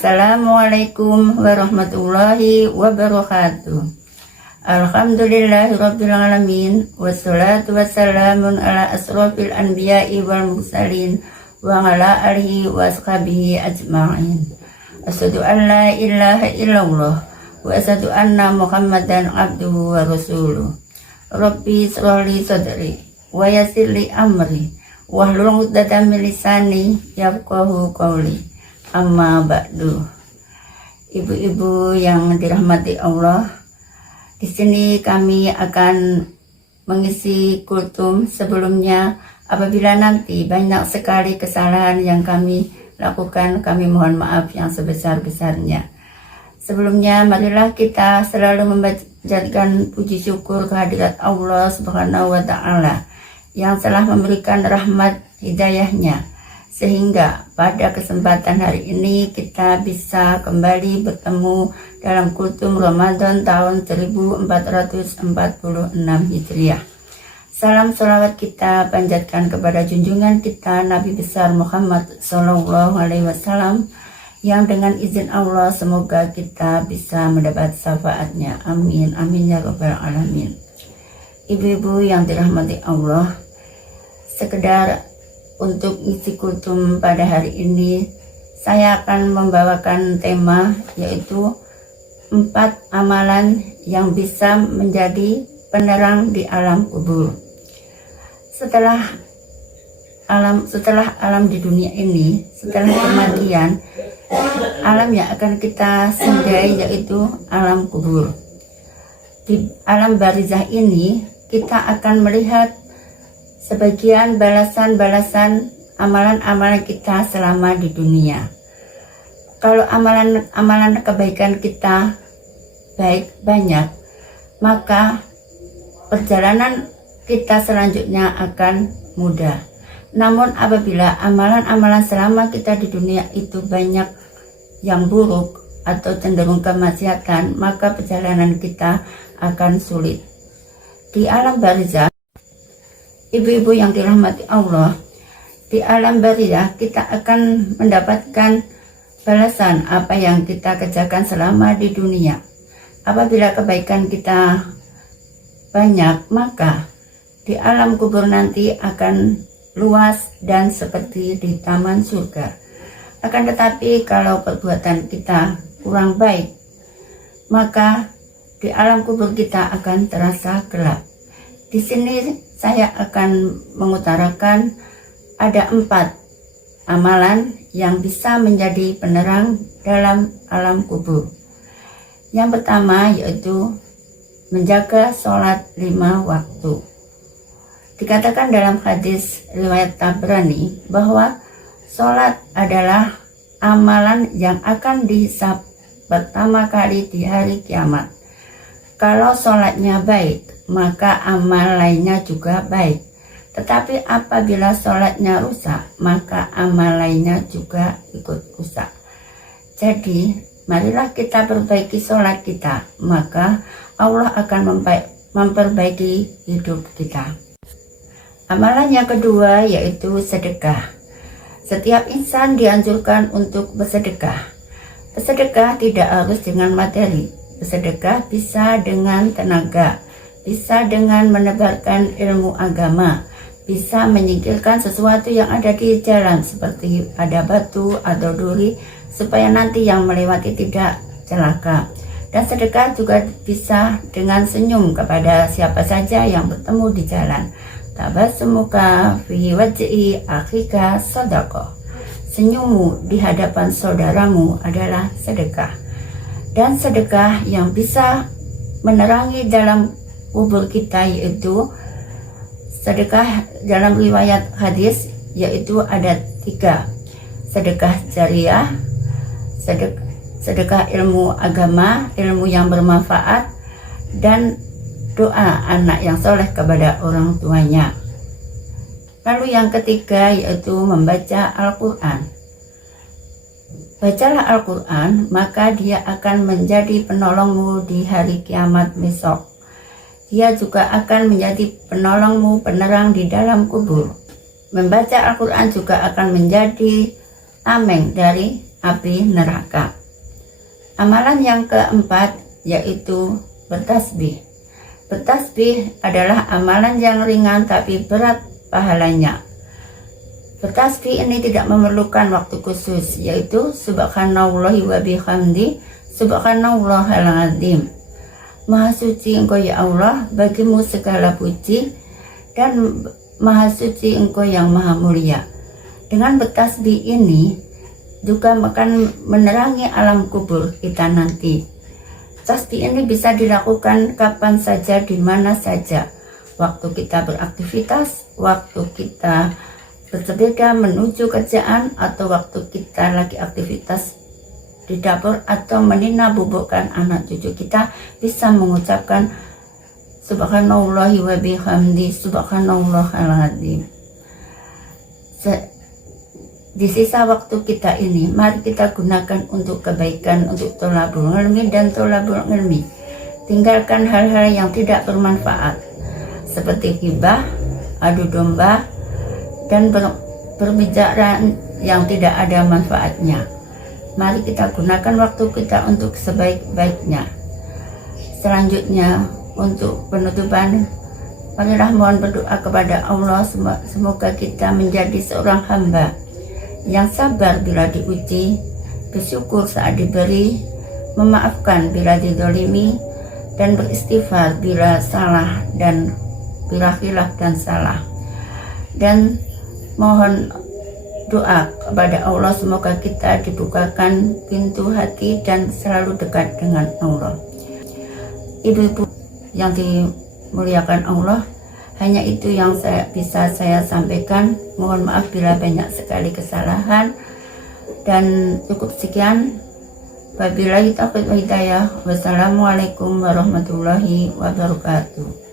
Assalamualaikum warahmatullahi wabarakatuh. Alhamdulillahirabbil alamin wassalatu wassalamun ala asrofil anbiya'i wal mursalin wa ala alihi wa ashabihi ajma'in. Asyhadu an la ilaha illallah wa asyhadu anna Muhammadan abduhu wa rasuluh. Rabbi shrah li sadri wa yassir li amri wahlul 'uqdatam min lisani yafqahu qawli. Amma ba'du. Ibu-ibu yang dirahmati Allah, di sini kami akan mengisi kultum. Sebelumnya, apabila nanti banyak sekali kesalahan yang kami lakukan, kami mohon maaf yang sebesar-besarnya. Sebelumnya, marilah kita selalu memanjatkan puji syukur kehadirat Allah Subhanahu wa Ta'ala yang telah memberikan rahmat hidayahnya, sehingga pada kesempatan hari ini kita bisa kembali bertemu dalam kultum Ramadan tahun 1446 Hijriah. Salam sholawat kita panjatkan kepada junjungan kita Nabi besar Muhammad SAW, yang dengan izin Allah semoga kita bisa mendapat syafaatnya. Amin, amin ya rabbal alamin. Ibu-ibu yang dirahmati Allah, sekedar untuk isi kultum pada hari ini, saya akan membawakan tema, yaitu 4 amalan yang bisa menjadi penerang di alam kubur. Setelah alam di dunia ini, setelah kematian, alam yang akan kita singgah yaitu alam kubur. Di alam barzah ini, kita akan melihat sebagian balasan-balasan amalan-amalan kita selama di dunia. Kalau amalan kebaikan kita banyak, maka perjalanan kita selanjutnya akan mudah. Namun apabila amalan-amalan selama kita di dunia itu banyak yang buruk atau cenderung kemaksiatan, maka perjalanan kita akan sulit. Di alam barzah, ibu-ibu yang dirahmati Allah, di alam barzah kita akan mendapatkan balasan apa yang kita kerjakan selama di dunia. Apabila kebaikan kita banyak, maka di alam kubur nanti akan luas dan seperti di taman surga. Akan tetapi kalau perbuatan kita kurang baik, maka di alam kubur kita akan terasa gelap. Di sini saya akan mengutarakan ada 4 amalan yang bisa menjadi penerang dalam alam kubur. Yang pertama yaitu menjaga sholat 5 waktu. Dikatakan dalam hadis riwayat Tabrani bahwa sholat adalah amalan yang akan dihisab pertama kali di hari kiamat. Kalau sholatnya baik, maka amal lainnya juga baik. Tetapi apabila sholatnya rusak, maka amal lainnya juga ikut rusak. Jadi, marilah kita perbaiki sholat kita, maka Allah akan memperbaiki hidup kita. Amalan yang kedua yaitu sedekah. Setiap insan dianjurkan untuk bersedekah. Bersedekah tidak harus dengan materi. Bersedekah bisa dengan tenaga, bisa dengan menebarkan ilmu agama, bisa menyingkirkan sesuatu yang ada di jalan seperti ada batu atau duri supaya nanti yang melewati tidak celaka. Dan sedekah juga bisa dengan senyum kepada siapa saja yang bertemu di jalan. Tabassumuka fi wajhi akhika shadaqah. Senyummu di hadapan saudaramu adalah sedekah. Dan sedekah yang bisa menerangi dalam kubur kita yaitu sedekah dalam riwayat hadis yaitu ada 3. Sedekah jariah, sedekah ilmu agama, ilmu yang bermanfaat, dan doa anak yang soleh kepada orang tuanya. Lalu yang ketiga yaitu membaca Al-Quran. Bacalah Al-Quran, maka dia akan menjadi penolongmu di hari kiamat besok. Dia juga akan menjadi penolongmu, penerang di dalam kubur. Membaca Al-Quran juga akan menjadi tameng dari api neraka. Amalan yang keempat yaitu bertasbih. Bertasbih adalah amalan yang ringan tapi berat pahalanya. Bertasbih ini tidak memerlukan waktu khusus, yaitu subhanallahi wa bihamdi, subhanallahal azim. Maha suci Engkau ya Allah, bagimu segala puji, dan maha suci Engkau yang maha mulia. Dengan bertasbih ini juga akan menerangi alam kubur kita nanti. Tasbih ini bisa dilakukan kapan saja, di mana saja. Waktu kita beraktivitas, waktu kita bersepeda menuju kerjaan, atau waktu kita lagi aktivitas di dapur atau menina bubukkan anak cucu kita, bisa mengucapkan subhanallahi wa bihamdi, subhanallahal azim. Di sisa waktu kita ini, mari kita gunakan untuk kebaikan, untuk tholabul ilmi dan tholabul ilmi. Tinggalkan hal-hal yang tidak bermanfaat seperti ghibah, adu domba, dan berbicara yang tidak ada manfaatnya. Mari kita gunakan waktu kita untuk sebaik-baiknya. Selanjutnya, untuk penutupan, marilah mohon berdoa kepada Allah, semoga kita menjadi seorang hamba yang sabar bila diuji, bersyukur saat diberi, memaafkan bila dizalimi, dan beristighfar bila salah dan bila khilaf dan salah. Dan mohon doa kepada Allah, semoga kita dibukakan pintu hati dan selalu dekat dengan Allah. Ibu-ibu yang dimuliakan Allah, hanya itu yang bisa saya sampaikan. Mohon maaf bila banyak sekali kesalahan, dan cukup sekian. Wabillahi taufiq wal hidayah. Wassalamualaikum warahmatullahi wabarakatuh.